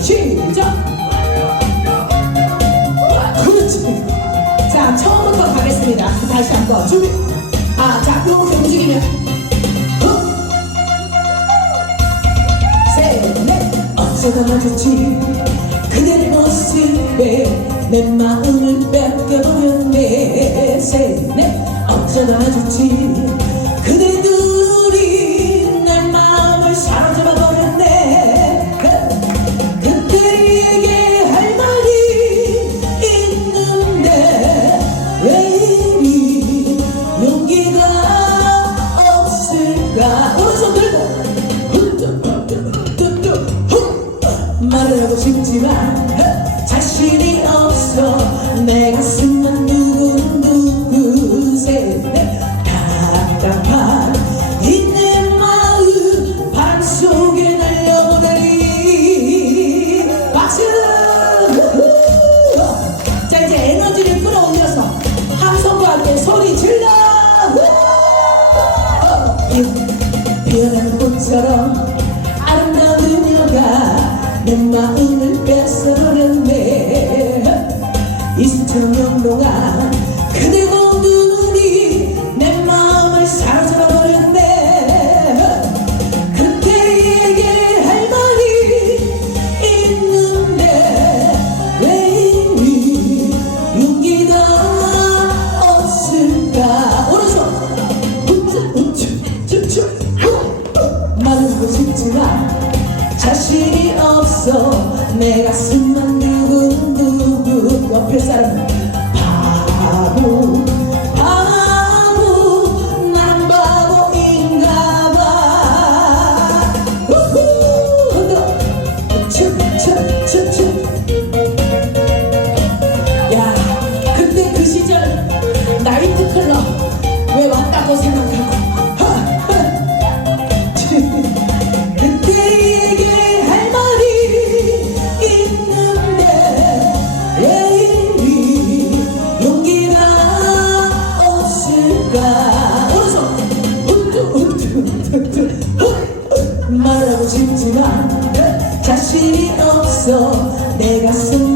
시작! 그렇지. 자, 처음부터 가겠습니다. 다시 한번 준비. 아, 자, 이렇게 움직이면. 어쩌다 마주치 그대 모습에 내 마음을 뺏겨버렸네. 셋, 넷. 어쩌다 마주치 말을 하고 싶지만 자신이 없어. 내 가슴은 두근두근 답답한 이내 마음 반속에 날려보내리. 박수! 자 이제 에너지를 끌어올려서 함성과 함께 소리 질러. 피어나는 꽃처럼 아름다운 그녀가 내 마음을 뺏어버렸네 이슬처럼 영롱한 그대 공두 눈이 내 마음을 사로잡아버렸네 그때에게 할 말이 있는데 왜 이리 용기가 없을까 오른손 우쭈 우쭈 쭈쭈 말하고 싶지만 자신이 없어. 내 가슴만 두근두근 말하고 싶지만 자신이 없어. 내 가슴